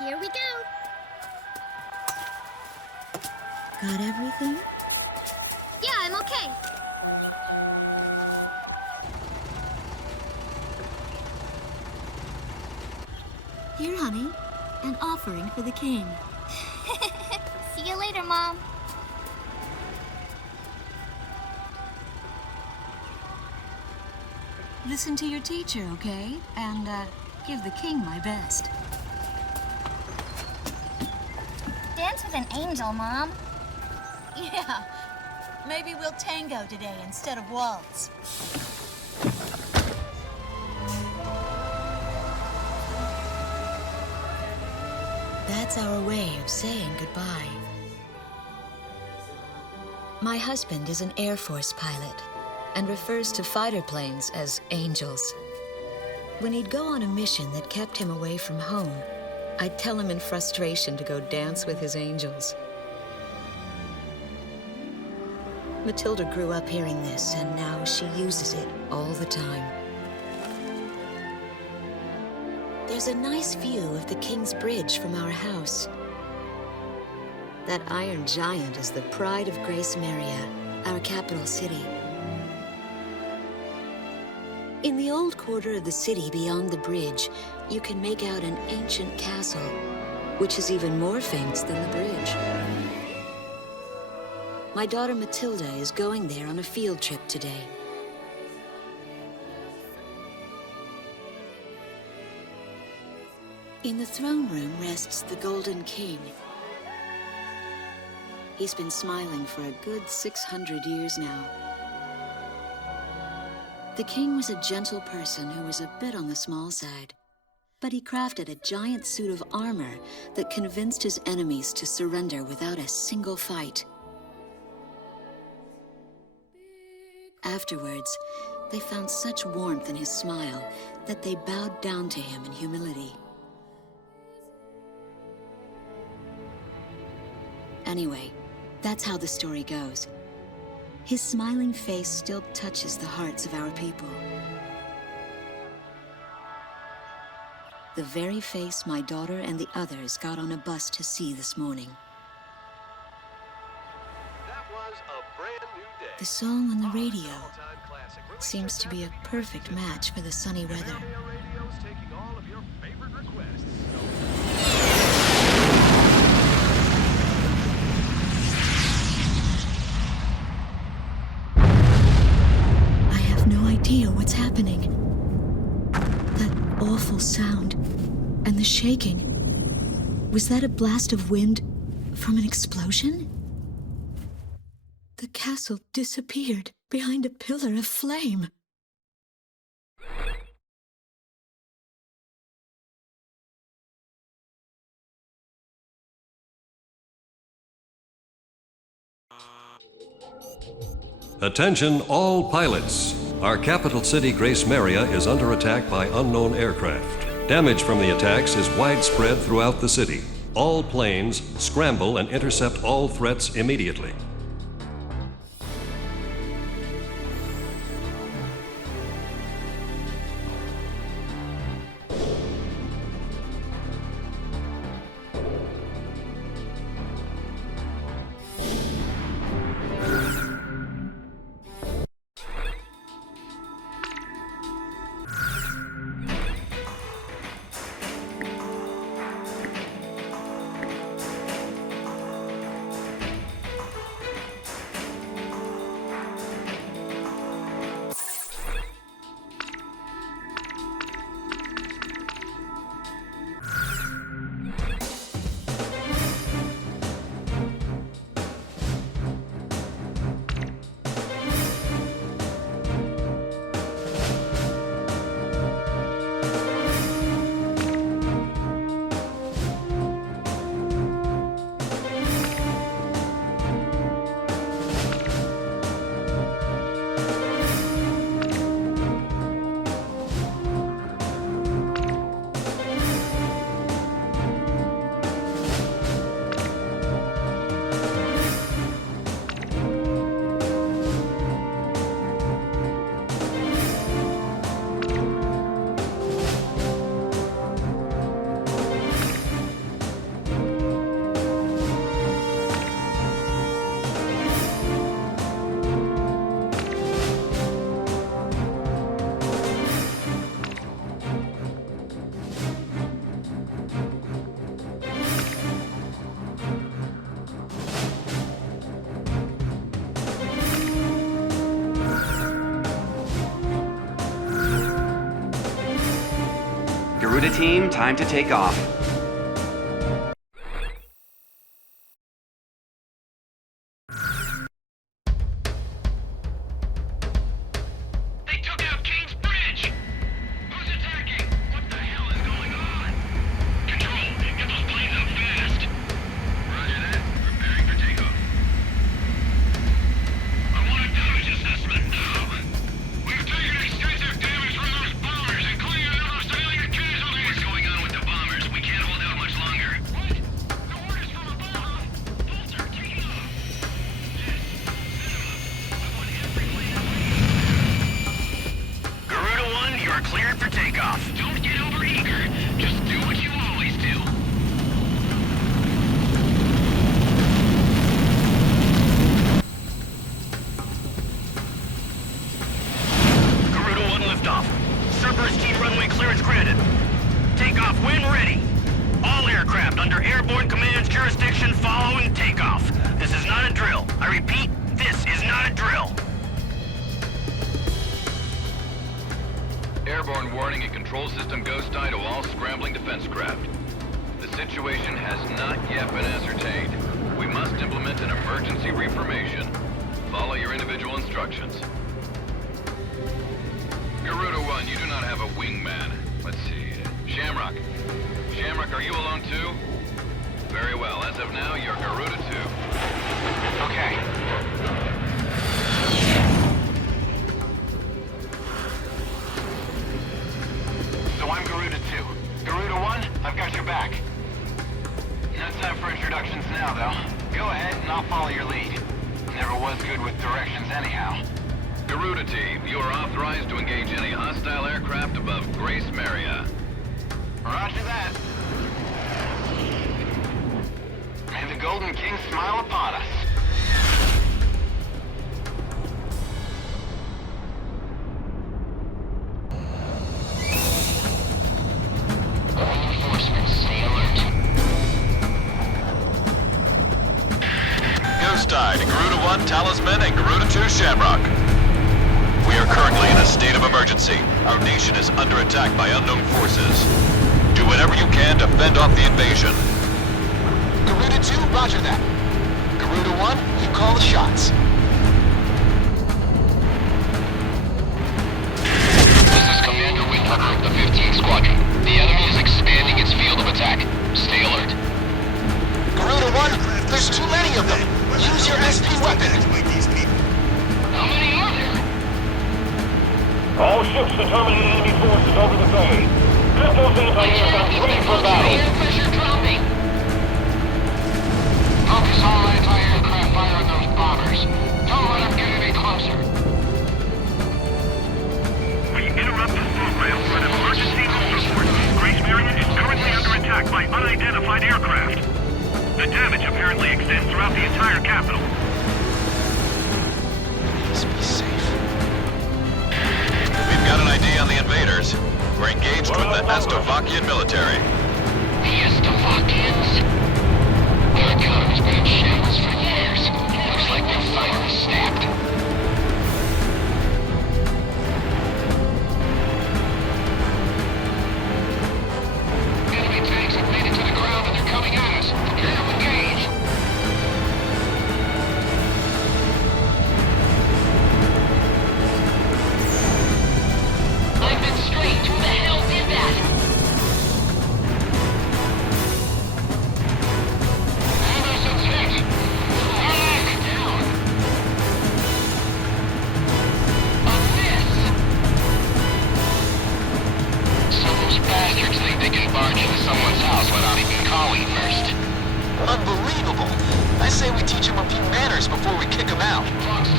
Here we go. Got everything? Yeah, I'm okay. Here, honey. An offering for the king. See you later, Mom. Listen to your teacher, okay? And, give the king my best. Dance with an angel, Mom. Yeah. Maybe we'll tango today instead of waltz. That's our way of saying goodbye. My husband is an Air Force pilot and refers to fighter planes as angels. When he'd go on a mission that kept him away from home, I'd tell him in frustration to go dance with his angels. Matilda grew up hearing this, and now she uses it all the time. There's a nice view of the King's Bridge from our house. That iron giant is the pride of Gracemeria, our capital city. In the old quarter of the city beyond the bridge, you can make out an ancient castle, which is even more famous than the bridge. My daughter Matilda is going there on a field trip today. In the throne room rests the Golden King. He's been smiling for a good 600 years now. The king was a gentle person who was a bit on the small side, but he crafted a giant suit of armor that convinced his enemies to surrender without a single fight. Afterwards, they found such warmth in his smile that they bowed down to him in humility. Anyway, that's how the story goes. His smiling face still touches the hearts of our people. The very face my daughter and the others got on a bus to see this morning. That was a brand new day. The song on the radio seems to be a perfect match for the sunny weather. Gracemeria Radio's taking all of your favorite requests. I have no idea what's happening. That awful sound and the shaking. Was that a blast of wind from an explosion? The castle disappeared behind a pillar of flame. Attention all pilots. Our capital city, Gracemeria, is under attack by unknown aircraft. Damage from the attacks is widespread throughout the city. All planes scramble and intercept all threats immediately. Garuda team, time to take off. They took out King's Bridge! Who's attacking? What the hell is going on? Control, get those planes up fast. Roger that. Preparing for takeoff. I want a damage assessment now. We've taken extensive damage from those bombers, including a number of civilian casualties. What's going on with the bombers? We can't hold out much longer. What? The orders from above! Bolter, taking off! Yes, I want every plane up. Garuda 1, you are cleared for takeoff. Don't get overeager. Just do what you always do. Garuda 1 liftoff. Cerberus team runway clearance granted. Takeoff when ready. All aircraft under airborne command's jurisdiction following takeoff. This is not a drill. I repeat, this is not a drill. Airborne warning and control system ghost eye to all scrambling defense craft. The situation has not yet been ascertained. We must implement an emergency reformation. Follow your individual instructions. Garuda 1, you do not have a wingman. Let's see. Shamrock. Shamrock, are you alone too? Very well. As of now, you're Garuda 2. Okay. So I'm Garuda 2. Garuda 1, I've got your back. No time for introductions now, though. Go ahead and I'll follow your lead. Never was good with directions anyhow. Garuda team, you are authorized to engage any hostile aircraft above Gracemeria. Roger that. May the Golden King smile upon us. Reinforcements, stay alert. Ghost Eye to Garuda 1 Talisman and Garuda 2 Shamrock. We are currently in a state of emergency. Our nation is under attack by unknown forces. Do whatever you can to fend off the invasion. Garuda 2, roger that. Garuda 1, you call the shots. This is Commander Windhunter of the 15th Squadron. The enemy is expanding its field of attack. Stay alert. Garuda 1, there's too many of them. Use your SP weapon. How many are there? All ships determining enemy forces over the bay. Get those anti-aircraft ready for battle. Air pressure dropping. Focus all anti-aircraft fire on those bombers. Don't let them get any closer. We interrupt this program for an emergency report. Gracemeria is currently under attack by unidentified aircraft. The damage apparently extends throughout the entire capital. Please be safe. We've got an ID on the invaders. We're engaged with the Estovakian military. The Estovakians? Their economy's been in shambles for years. Looks like they're finally snapped. Enemy tanks have made it to the ground and they're coming at us. Prepare to engage. I've been straight. Who the hell did that? Anderson's hit. Alec! Down. A miss. So those bastards think they can barge into someone's house without even calling first. Unbelievable. I say we teach them a few manners before we kick them out. Fox 2.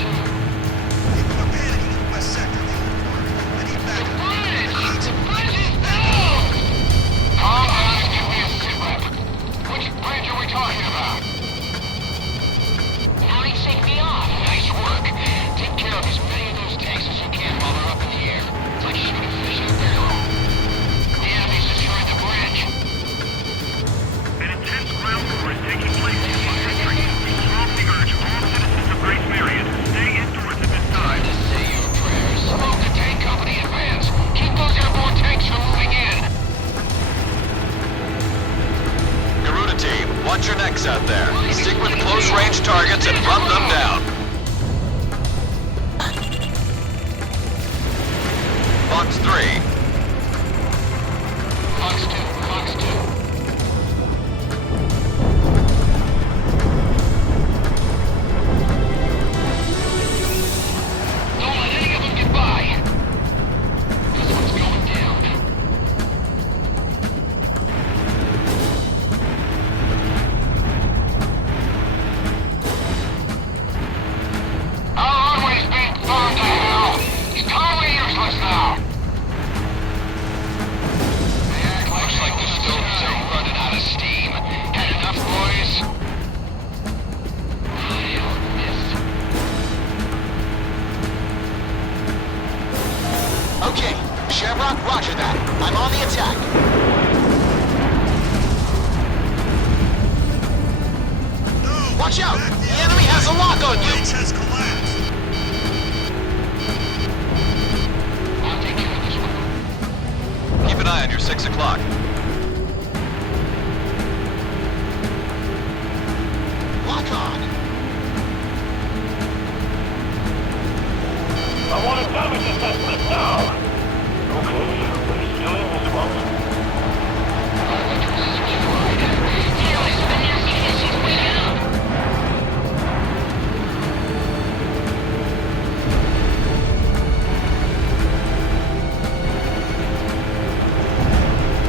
The bridge is down! Calm down and give me a sit-rep. Which bridge are we talking about? Now he shake me off. Nice work. Take care of as many of those tanks as you can while they're up in the air. It's like shooting fish in a barrel. The enemy's securing the bridge. An intense ground war is taking place in the country. We strongly urge all citizens of Gracemeria to stay indoors at this time. Time to say your prayers. Smoke the tank company advance. Keep those airborne tanks Watch your necks out there. Stick with close-range targets and run them down. Fox 3. Fox 2, Fox 2. Don't let any of them get by. This one's going down. Our runway's being burned to hell. It's totally useless now. Looks like the stoves are running out of steam. Had enough, boys? Hell, missed. Okay, Shamrock, roger that. I'm on the attack. Watch out! The enemy has a lock on you! Has collapsed. I'll take care of this one. Keep an eye on your 6 o'clock. Lock on! I want a damage assessment now. Okay, we're still in this one.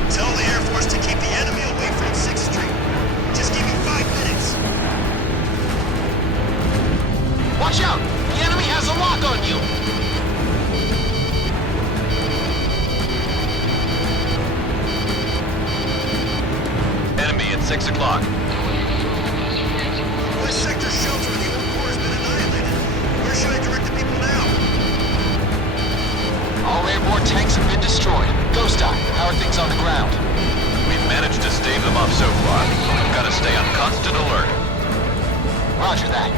Tell the Air Force to keep the enemy away from 6th Street. Just give me 5 minutes. Watch out! The enemy has a lock on you! Enemy at 6 o'clock. West Sector shelter in the old core has been annihilated. Where should I direct the people now? All airborne tanks have been destroyed. Ghost Eye, how are things on the ground? We've managed to stave them off so far. We've got to stay on constant alert. Roger that.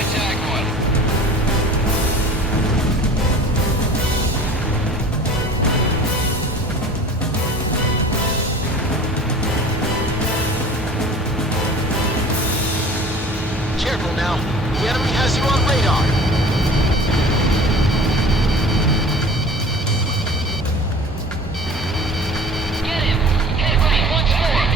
Attack one. Careful now. The enemy has you on radar. Get him! Hit right once more!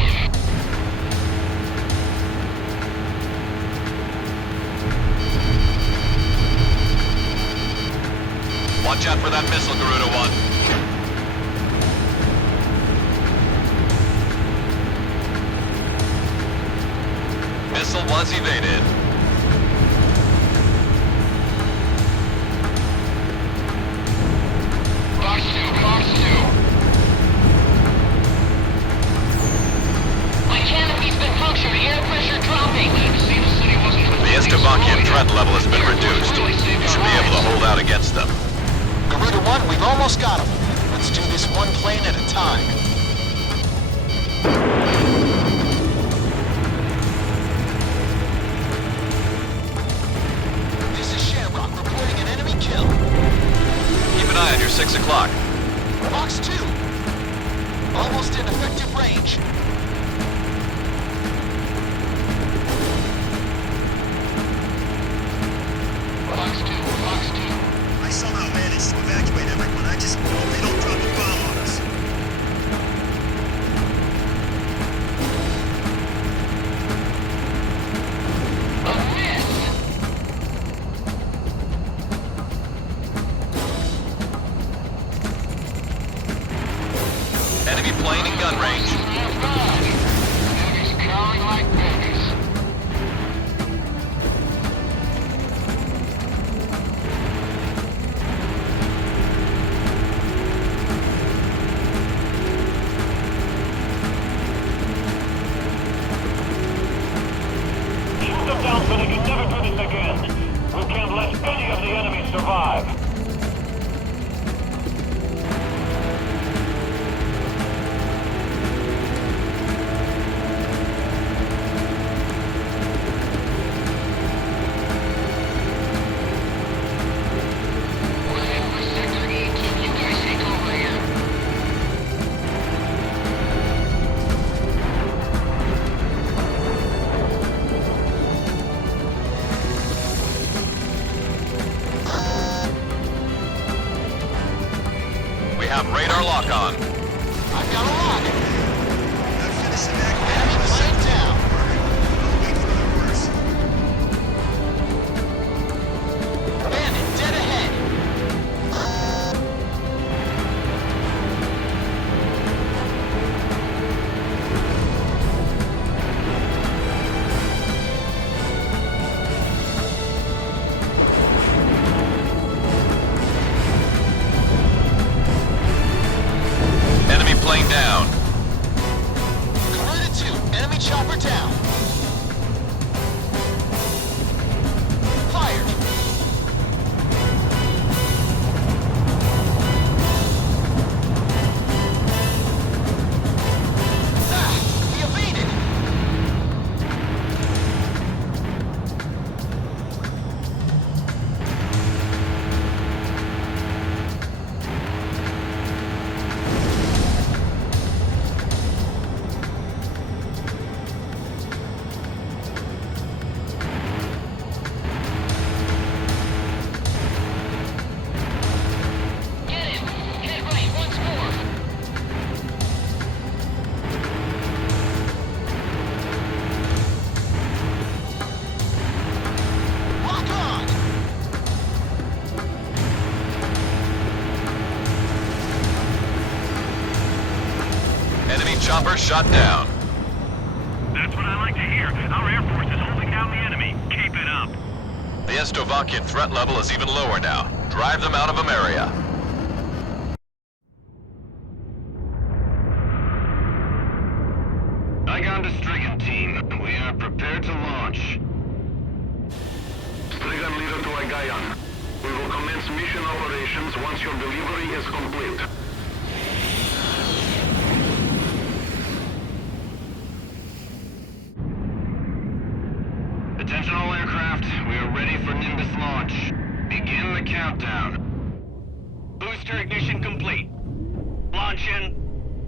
Watch out for that missile, Garuda 1. Missile was evaded. Fox 2, Fox 2. My canopy's been punctured. Air pressure dropping. See, the city wasn't The Istovakian threat level has been reduced. You should be able to hold out against them. Garuda 1, we've almost got him. Let's do this one plane at a time. This is Shamrock reporting an enemy kill. Keep an eye on your 6 o'clock. Fox 2. Almost in effective range. Fox 2, Fox 2. I somehow managed to evacuate everyone. I just hope they don't drop a bomb on us. A miss! Enemy plane in gun range. Not bad. Enemy's cowering like babies. Shoot them down so they can never do this again. We can't let any of the enemy survive. radar lock on. I've got a lock. Enemy plane down. Bandit dead ahead. Enemy plane down. Garuda 2, enemy chopper down. Fired. He evaded. Get him. Head right once more. Lock on. Enemy chopper shot down. That's what I like to hear. Our Air Force is holding down the enemy. Keep it up. The Estovakian threat level is even lower now. Drive them out of Ameria. Igon to Strigan team. We are prepared to launch. Strigan leader to Igayan. We will commence mission operations once your delivery is complete. Attention all aircraft. We are ready for Nimbus launch. Begin the countdown. Booster ignition complete. Launch in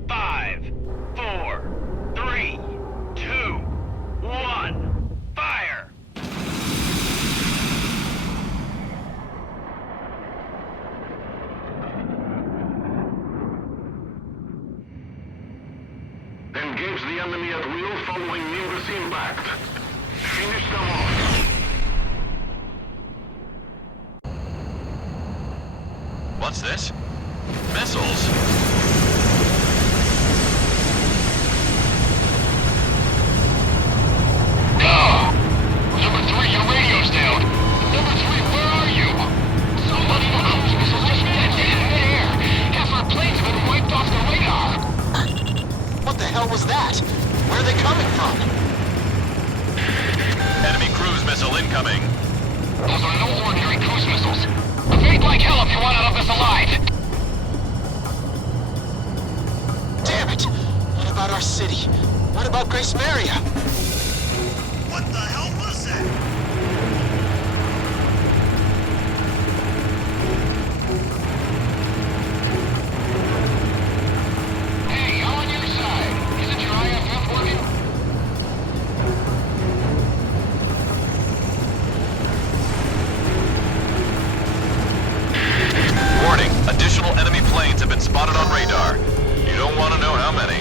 5, 4, 3, 2, 1. Fire! Engage the enemy at will following Nimbus impact. Finish them off. What's this? Missiles. Number 3, your radio's down. Number 3, where are you? Somebody on cruise missiles just detonated in midair. Half our planes have been wiped off the radar. What the hell was that? Where are they coming from? Enemy cruise missile incoming. Those are no ordinary cruise missiles. Evade like hell if you want out of this alive. Damn it! What about our city? What about Gracemeria? What the hell was that? Hey, I'm on your side. Isn't your IFF working? Warning, additional enemy planes have been spotted on radar. You don't want to know how many.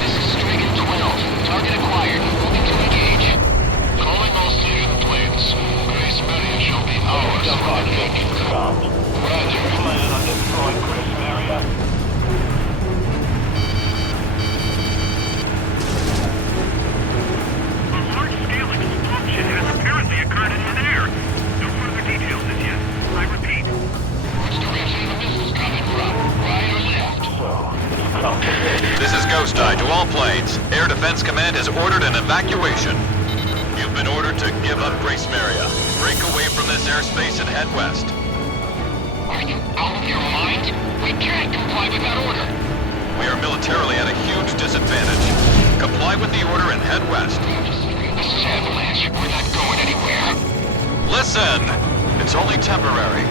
This is Strigan 12. Target acquired. Moving to engage. Calling all civilian planes. Gracemeria shall be ours for the taking. Roger. Plan on destroying Gracemeria. A large-scale explosion has apparently occurred in midair. No further details as yet. I repeat. Which direction are the missiles coming from? Right or left? This is Ghost Eye to all planes. Air Defense Command has ordered an evacuation. You've been ordered to give up Gracemeria. Break away from this airspace and head west. Are you out of your mind? We can't comply with that order. We are militarily at a huge disadvantage. Comply with the order and head west. This is Avalanche. We're not going anywhere. Listen! It's only temporary.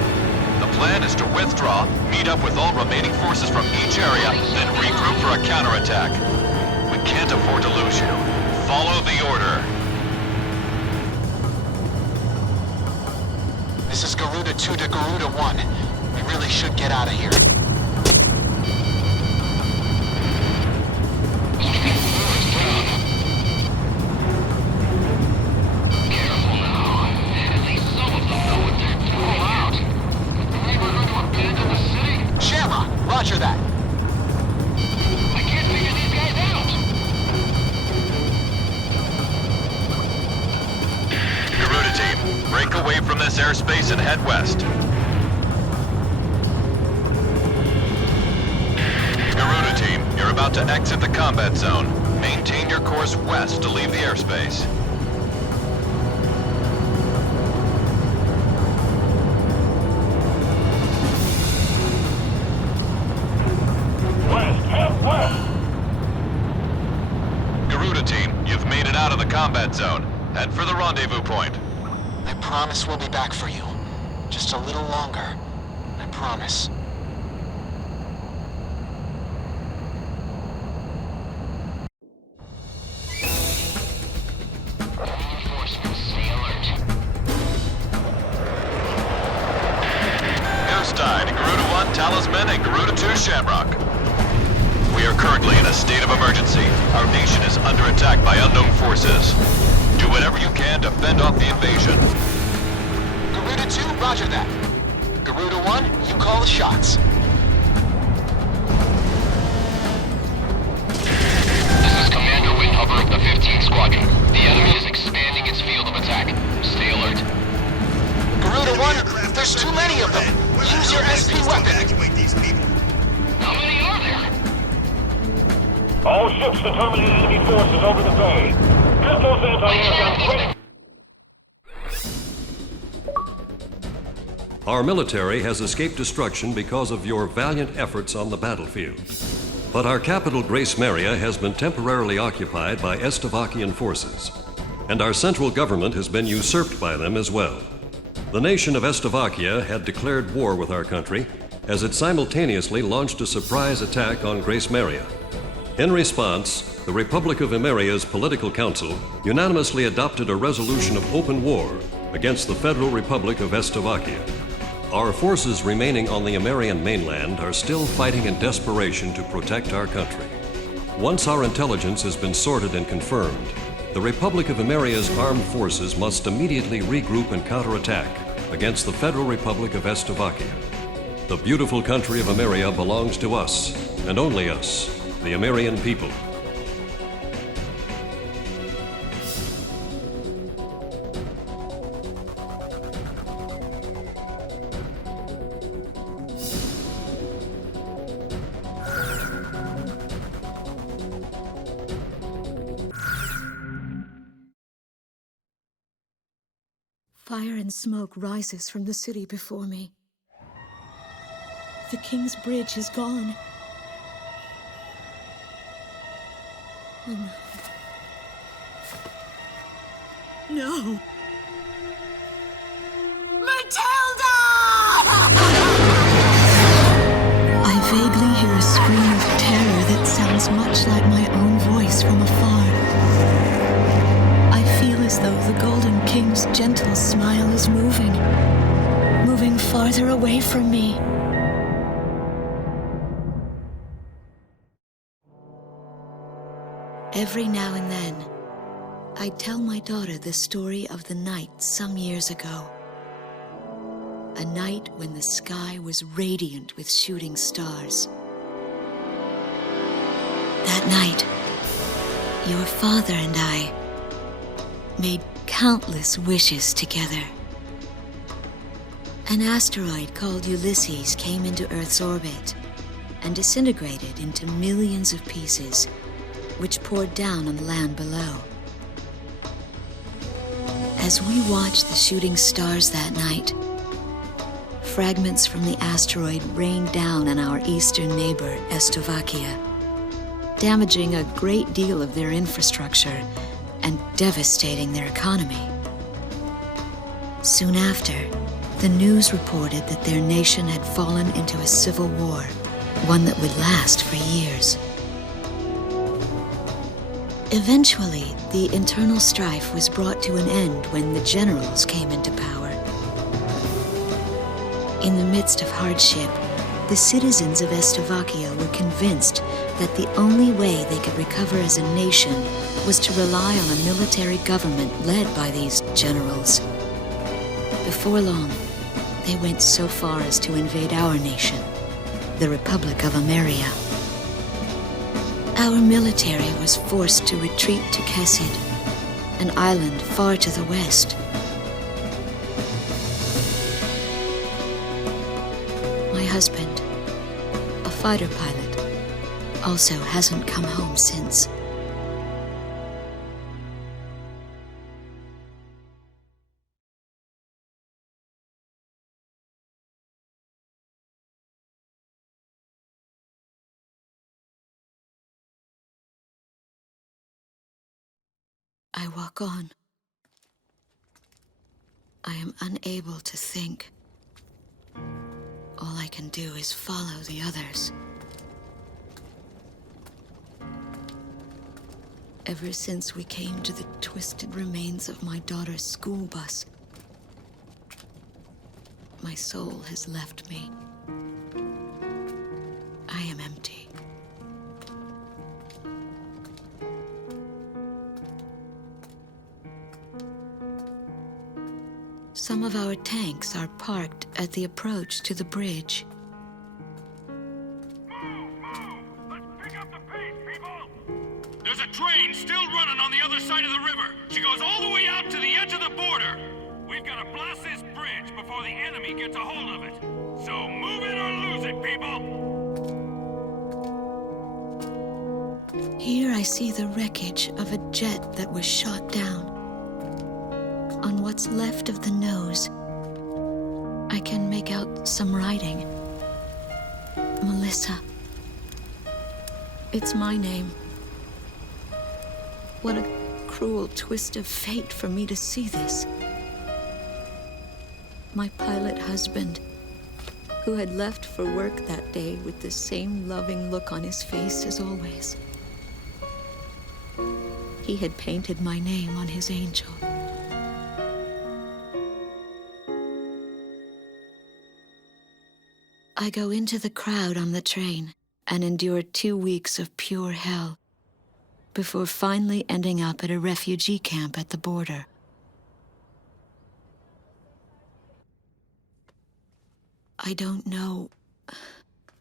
The plan is to withdraw, meet up with all remaining forces from each area, then regroup for a counterattack. We can't afford to lose you. Follow the order. This is Garuda 2 to Garuda 1. We really should get out of here. Roger that. I can't figure these guys out. Garuda team, break away from this airspace and head west. Garuda team, you're about to exit the combat zone. Maintain your course west to leave the airspace. Garuda team, you've made it out of the combat zone. Head for the rendezvous point. I promise we'll be back for you. Just a little longer. I promise. Reinforcements, stay alert. Ghost Tide, Garuda 1 Talisman, and Garuda 2 Shamrock. We are currently in a state of emergency. Our nation is under attack by unknown forces. Do whatever you can to fend off the invasion. Garuda 2, roger that. Garuda 1, you call the shots. This is Commander Windhover of the 15th Squadron. The enemy is expanding its field of attack. Stay alert. Garuda 1, there's too many of them. Use your SP weapon. How many are there? All ships to terminate enemy forces over the bay. Get those anti-aircraft ready. Our military has escaped destruction because of your valiant efforts on the battlefield. But our capital, Gracemeria, has been temporarily occupied by Estavakian forces, and our central government has been usurped by them as well. The nation of Estavakia had declared war with our country as it simultaneously launched a surprise attack on Gracemeria. In response, the Republic of Emeria's Political Council unanimously adopted a resolution of open war against the Federal Republic of Estavakia. Our forces remaining on the Emerian mainland are still fighting in desperation to protect our country. Once our intelligence has been sorted and confirmed, the Republic of Emeria's armed forces must immediately regroup and counterattack against the Federal Republic of Estavakia. The beautiful country of Emeria belongs to us, and only us, the Emerian people. Fire and smoke rises from the city before me. The King's Bridge is gone. No. Matilda! I vaguely hear a scream of terror that sounds much like my own voice from afar. I feel as though the Golden King's gentle smile is moving farther away from me. Every now and then, I tell my daughter the story of the night some years ago. A night when the sky was radiant with shooting stars. That night, your father and I made countless wishes together. An asteroid called Ulysses came into Earth's orbit and disintegrated into millions of pieces, which poured down on the land below. As we watched the shooting stars that night, fragments from the asteroid rained down on our eastern neighbor, Estavakia, damaging a great deal of their infrastructure and devastating their economy. Soon after, the news reported that their nation had fallen into a civil war, one that would last for years. Eventually, the internal strife was brought to an end when the generals came into power. In the midst midst of hardship, the citizens of Slovakia were convinced that the only way they could recover as a nation was to rely on a military government led by these generals. Before long, they went so far as to invade our nation, the Republic of Ameria. Our military was forced to retreat to Kesid, an island far to the west. My husband, a fighter pilot, also hasn't come home since. I walk on. I am unable to think. All I can do is follow the others. Ever since we came to the twisted remains of my daughter's school bus, my soul has left me. I am empty. Some of our tanks are parked at the approach to the bridge. Let's pick up the pace, people! There's a train still running on the other side of the river. She goes all the way out to the edge of the border. We've got to blast this bridge before the enemy gets a hold of it. So move it or lose it, people! Here I see the wreckage of a jet that was shot down. On what's left of the nose, I can make out some writing. Melissa. It's my name. What a cruel twist of fate for me to see this. My pilot husband, who had left for work that day with the same loving look on his face as always. He had painted my name on his angel. I go into the crowd on the train and endure 2 weeks of pure hell before finally ending up at a refugee camp at the border. I don't know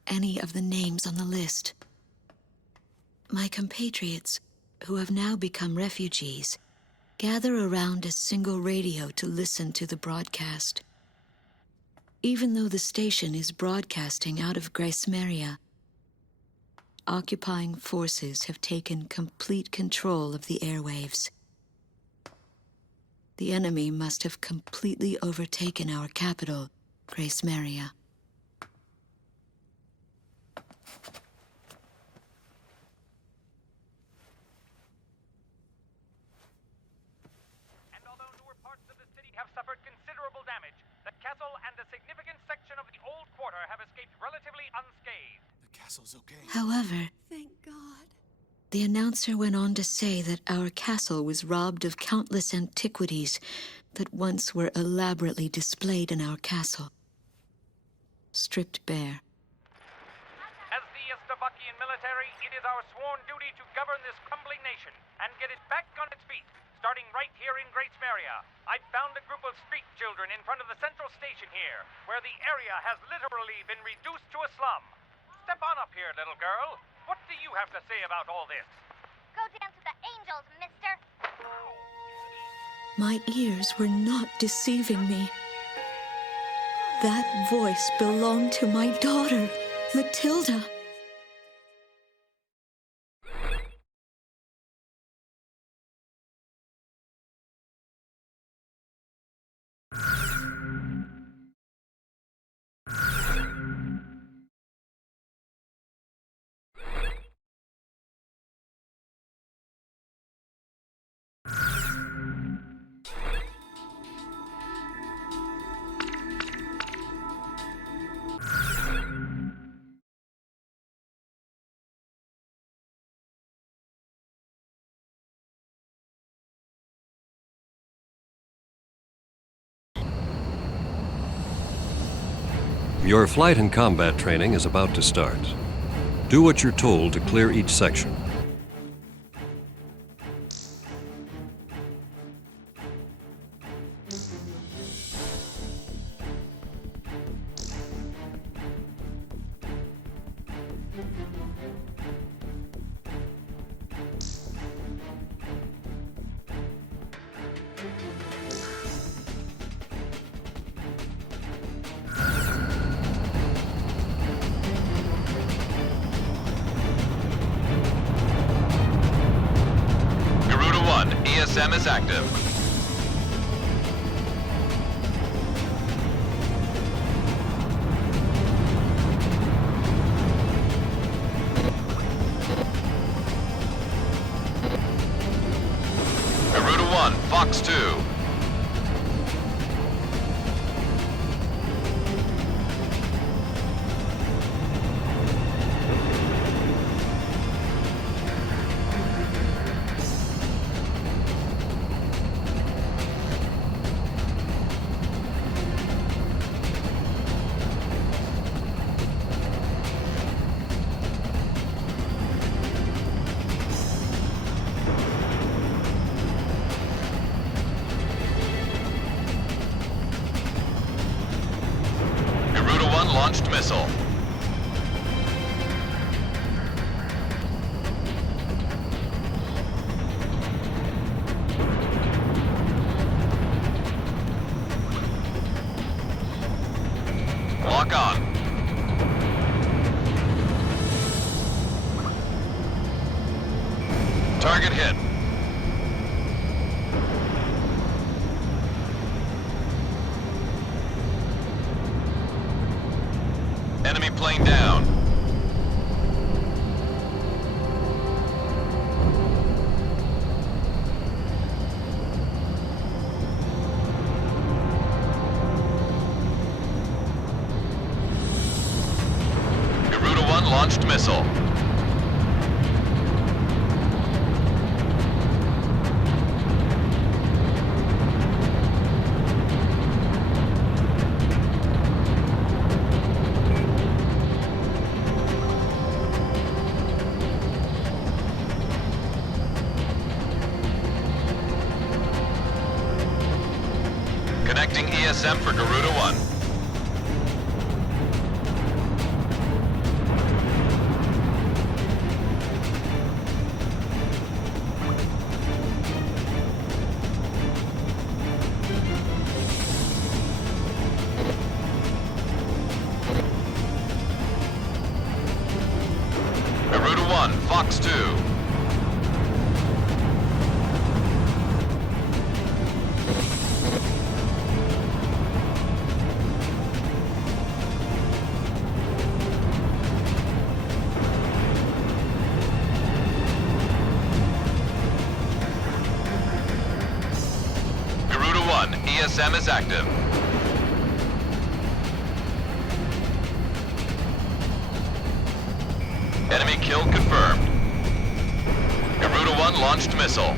any of the names on the list. My compatriots, who have now become refugees, gather around a single radio to listen to the broadcast. Even though the station is broadcasting out of Gracemeria, occupying forces have taken complete control of the airwaves. The enemy must have completely overtaken our capital, Gracemeria. And although newer parts of the city have suffered considerable damage, the castle and a significant section of the old quarter have escaped relatively unscathed. The castle's okay. However, Thank God. the announcer went on to say that our castle was robbed of countless antiquities that once were elaborately displayed in our castle. Stripped bare. As the Slovakian military, it is our sworn duty to govern this crumbling nation and get it back on its feet, starting right here in Gracemeria. I found a group of street children in front of the central station here, where the area has literally been reduced to a slum. Step on up here, little girl. What do you have to say about all this? Go dance with the angels, mister. My ears were not deceiving me. That voice belonged to my daughter, Matilda. Your flight and combat training is about to start. Do what you're told to clear each section. ESM is active. Garuda 1, Fox 2. Launched missile. Lock on. Target hit. Enemy plane down. Garuda 1 launched missile. Connecting ESM for Garuda 1. Garuda 1, Fox 2. ESM is active. Enemy kill confirmed. Garuda 1 launched missile.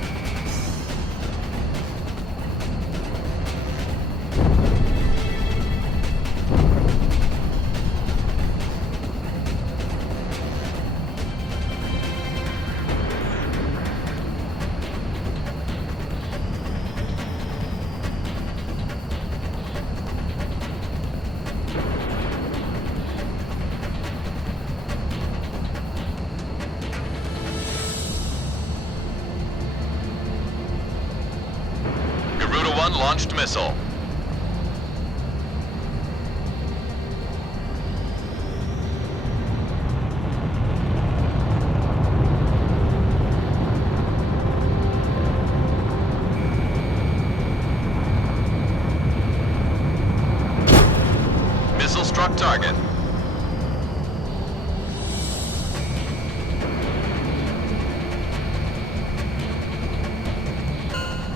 Garuda 1 launched missile. Missile struck target.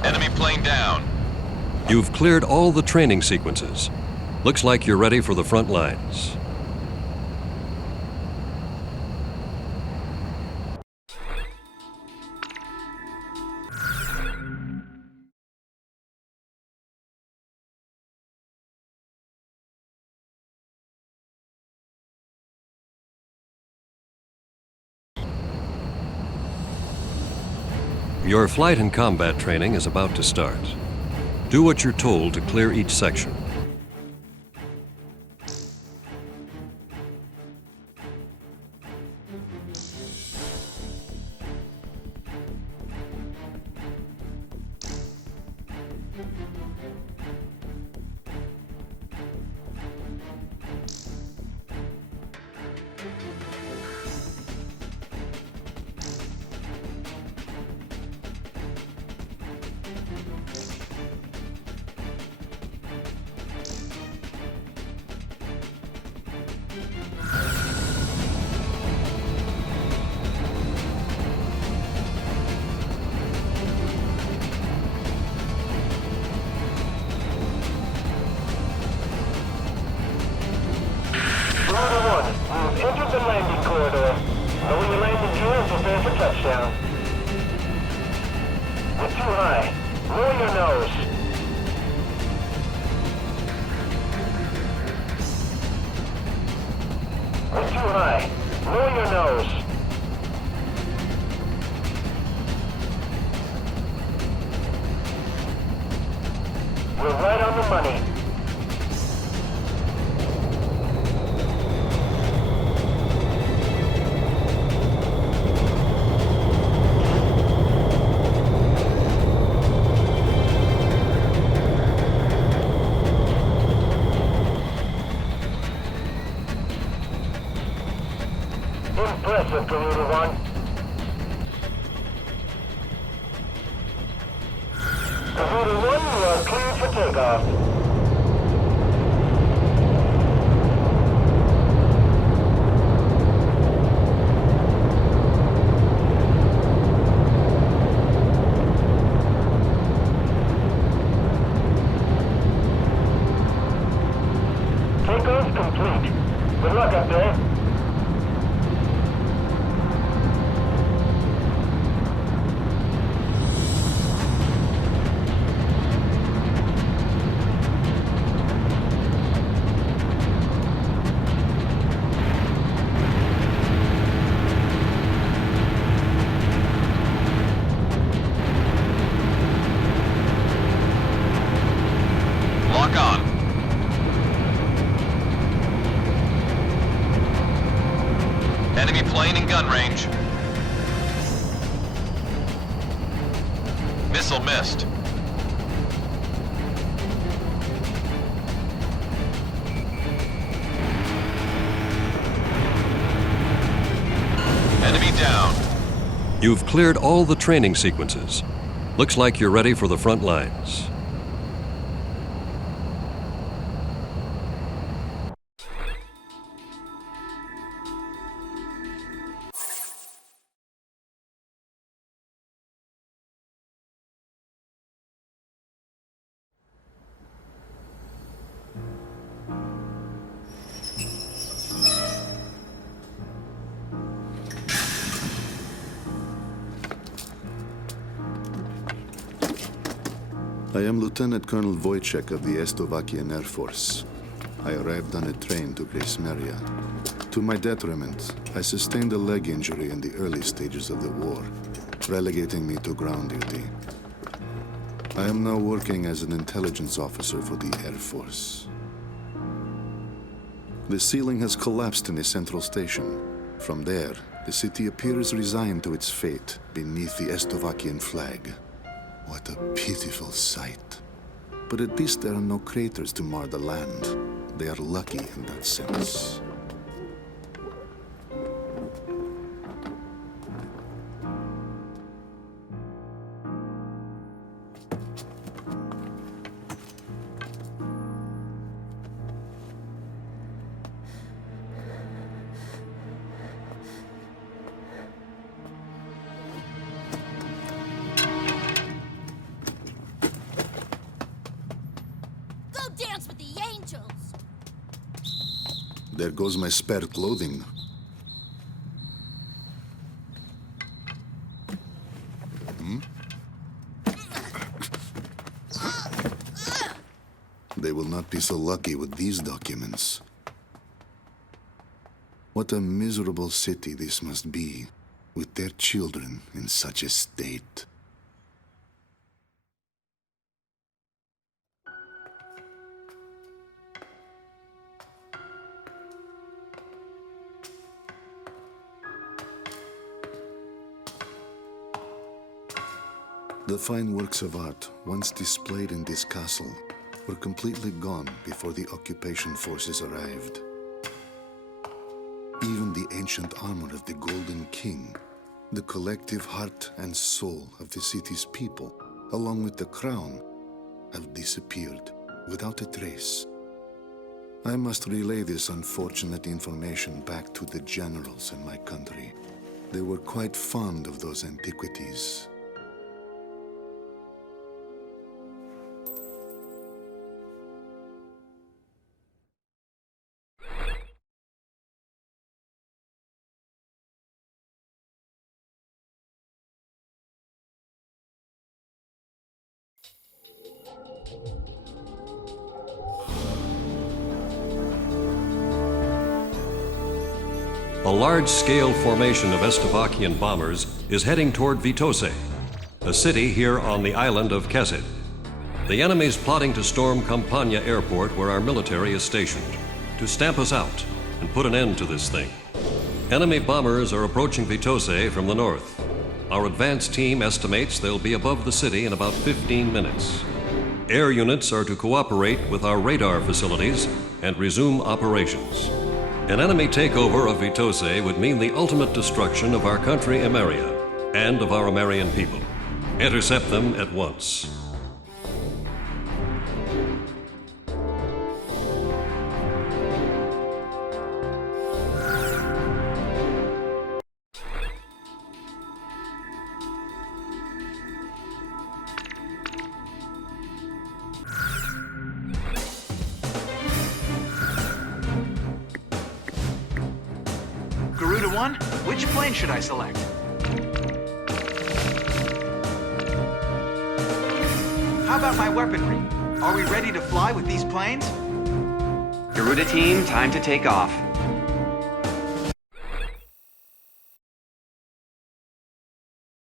Enemy plane down. You've cleared all the training sequences. Looks like you're ready for the front lines. Your flight and combat training is about to start. Do what you're told to clear each section. We've entered the landing corridor. Lower your landing gear and prepare for touchdown. We're too high. Lower your nose. We're too high. Lower your nose. We're right on the money. Impressive, Garuda One. Garuda One, you are cleared for takeoff. Takeoff complete. Good luck up there. Lock on. Enemy plane in gun range. Missile missed. Enemy down. You've cleared all the training sequences. Looks like you're ready for the front lines. I am Lieutenant Colonel Wojciech of the Slovakian Air Force. I arrived on a train to Gracemeria. To my detriment, I sustained a leg injury in the early stages of the war, relegating me to ground duty. I am now working as an intelligence officer for the Air Force. The ceiling has collapsed in the central station. From there, the city appears resigned to its fate beneath the Slovakian flag. What a pitiful sight. But at least there are no craters to mar the land. They are lucky in that sense. Dance with the angels! There goes my spare clothing. They will not be so lucky with these documents. What a miserable city this must be, with their children in such a state. The fine works of art, once displayed in this castle, were completely gone before the occupation forces arrived. Even the ancient armor of the Golden King, the collective heart and soul of the city's people, along with the crown, have disappeared without a trace. I must relay this unfortunate information back to the generals in my country. They were quite fond of those antiquities. A large-scale formation of Estovakian bombers is heading toward Vitose, a city here on the island of Kesid. The enemy's plotting to storm Campania Airport, where our military is stationed, to stamp us out and put an end to this thing. Enemy bombers are approaching Vitose from the north. Our advance team estimates they'll be above the city in about 15 minutes. Air units are to cooperate with our radar facilities and resume operations. An enemy takeover of Vitose would mean the ultimate destruction of our country, Emeria, and of our Emerian people. Intercept them at once. Garuda 1, which plane should I select? How about my weaponry? Are we ready to fly with these planes? Garuda team, time to take off.